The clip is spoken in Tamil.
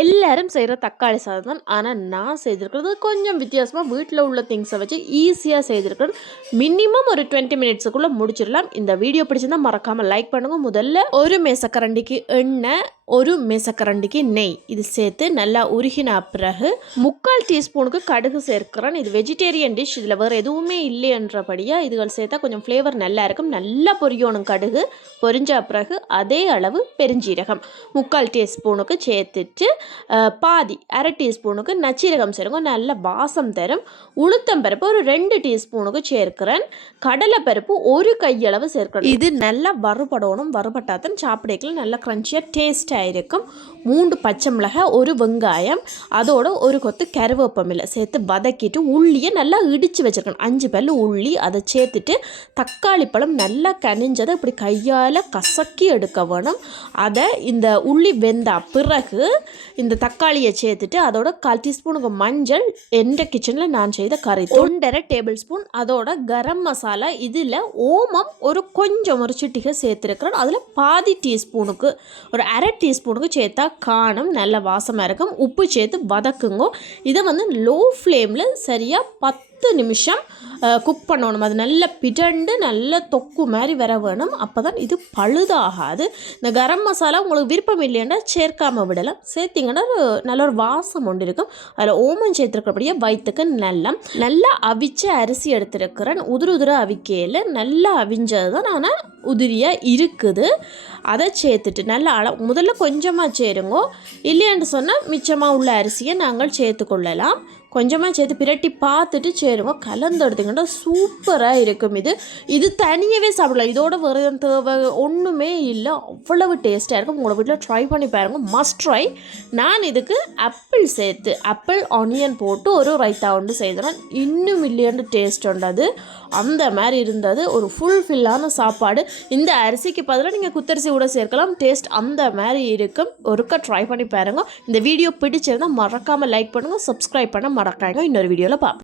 எல்லாரும் செய்கிற தக்காளி சாதம் தான். ஆனால் நான் செய்திருக்கிறது கொஞ்சம் வித்தியாசமாக வீட்டில் உள்ள திங்ஸை வச்சு ஈஸியாக செய்திருக்கிறது மினிமம் ஒரு டுவெண்ட்டி மினிட்ஸுக்குள்ளே முடிச்சிடலாம். இந்த வீடியோ பிடிச்சிருந்தா மறக்காமல் லைக் பண்ணுங்க. முதல்ல ஒரு மேசக்கரண்டிக்கு எண்ணெய் ஒரு மேசக்கரண்டிக்கு நெய். இது சேர்த்து நல்லா உருகின பிறகு முக்கால் டீஸ்பூனுக்கு கடுகு சேர்க்கிறேன். இது வெஜிடேரியன் டிஷ் இதில் வேறு எதுவுமே இல்லைன்றபடியாக இதுகள் சேர்த்தா கொஞ்சம் ஃப்ளேவர் நல்லா இருக்கும். நல்லா பொரியணும் கடுகு. பொரிஞ்ச பிறகு அதே அளவு பெருஞ்சீரகம். முக்கால் டீஸ்பூனுக்கு சேர்த்துட்டு பாதி அரை டீஸ்பூனுக்கு நச்சீரகம் சேருங்க நல்ல வாசம் தரும். உளுத்தம் பருப்பு ஒரு ரெண்டு டீஸ்பூனுக்கு சேர்க்கிறேன். கடலை பருப்பு ஒரு கையளவு சேர்க்கிறேன் இது நல்லா வறுபடணும். வறுபட்டாதான் சாப்பிடக்கலாம் நல்லா க்ரன்ச்சியாக டேஸ்ட்டாக இருக்கும் மூன்று பச்சை மிளகாய் ஒரு வெங்காயம் அதோட ஒரு கொத்து கருவேப்பமில்லை சேர்த்து வதக்கிட்டு உள்ளியை நல்லா இடித்து வச்சிருக்கணும். அஞ்சு பல்லு உள்ளி அதை சேர்த்துட்டு தக்காளி பழம் நல்லா கனிஞ்சதை இப்படி கையால் கசக்கி எடுக்க வேணும். அதை இந்த உள்ளி வெந்த பிறகு இந்த தக்காளியை சேர்த்துட்டு அதோட கால் டீஸ்பூனுக்கு மஞ்சள் எந்த கிச்சனில் நான் செய்த கறி ஒன்றரை டேபிள் ஸ்பூன் அதோட கரம் மசாலா இதில் ஓமம் ஒரு கொஞ்சம் ஒரு சிட்டிகை சேர்த்துருக்குறோம் அதில் பாதி டீஸ்பூனுக்கு ஒரு அரை டீஸ்பூனுக்கு சேர்த்தா காணும் நல்ல வாசமாக இருக்கும். உப்பு சேர்த்து வதக்குங்க. இதை வந்து லோ ஃப்ளேமில் சரியாக பத்து பத்து நிமிஷம் குக் பண்ணணும். அது நல்லா பிடண்டு நல்ல தொக்கு மாதிரி வர வேணும். அப்போ தான் இது பழுதாகாது. இந்த கரம் மசாலா உங்களுக்கு விருப்பம் இல்லைன்னா சேர்க்காம விடலாம். சேர்த்திங்கன்னா நல்ல ஒரு வாசம் ஒன்று இருக்கும். அதில் ஓமம் சேர்த்துருக்கிறபடியே வயிற்றுக்கு நல்லா நல்லா அவிச்ச அரிசி எடுத்துருக்கிறேன். உதிர உதிர அவிக்கையில் நல்லா அவிஞ்சது தான். ஆனால் உதிரியாக இருக்குது. அதை சேர்த்துட்டு நல்லா அள முதல்ல கொஞ்சமாக சேருங்கோ. இல்லையான்னு சொன்னால் மிச்சமாக உள்ள அரிசியை நாங்கள் சேர்த்துக்கொள்ளலாம் கொஞ்சமாக சேர்த்து பிரட்டி பார்த்துட்டு சேருங்க. கலந்து எடுத்தீங்கன்னா சூப்பராக இருக்கும் இது. இது தனியாகவே சாப்பிடலாம். இதோட வேறு தேவை ஒன்றுமே இல்லை. அவ்வளவு டேஸ்ட்டாக இருக்கும். உங்களோட வீட்டில் ட்ரை பண்ணி பாருங்க. மஸ்ட் ட்ரை நான் இதுக்கு ஆப்பிள் சேர்த்து ஆப்பிள் ஆனியன் போட்டு ஒரு ரைத்தா ஒன்று செய்தேன் இன்னும் இல்லையாண்டு டேஸ்ட் உண்டது அந்த மாதிரி இருந்தது. ஒரு ஃபுல் ஃபில்லான சாப்பாடு. இந்த அரிசிக்கு பதிலாக நீங்கள் குத்தரிசி கூட சேர்க்கலாம். டேஸ்ட் அந்த மாதிரி இருக்கும். ஒருக்கா ட்ரை பண்ணி பாருங்க. இந்த வீடியோ பிடிச்சிருந்தால் மறக்காமல் லைக் பண்ணுங்கள் சப்ஸ்கிரைப் பண்ண ப்ராடக்ட் ஆகிடும் இன்னொரு வீடியோவில் பார்ப்போம்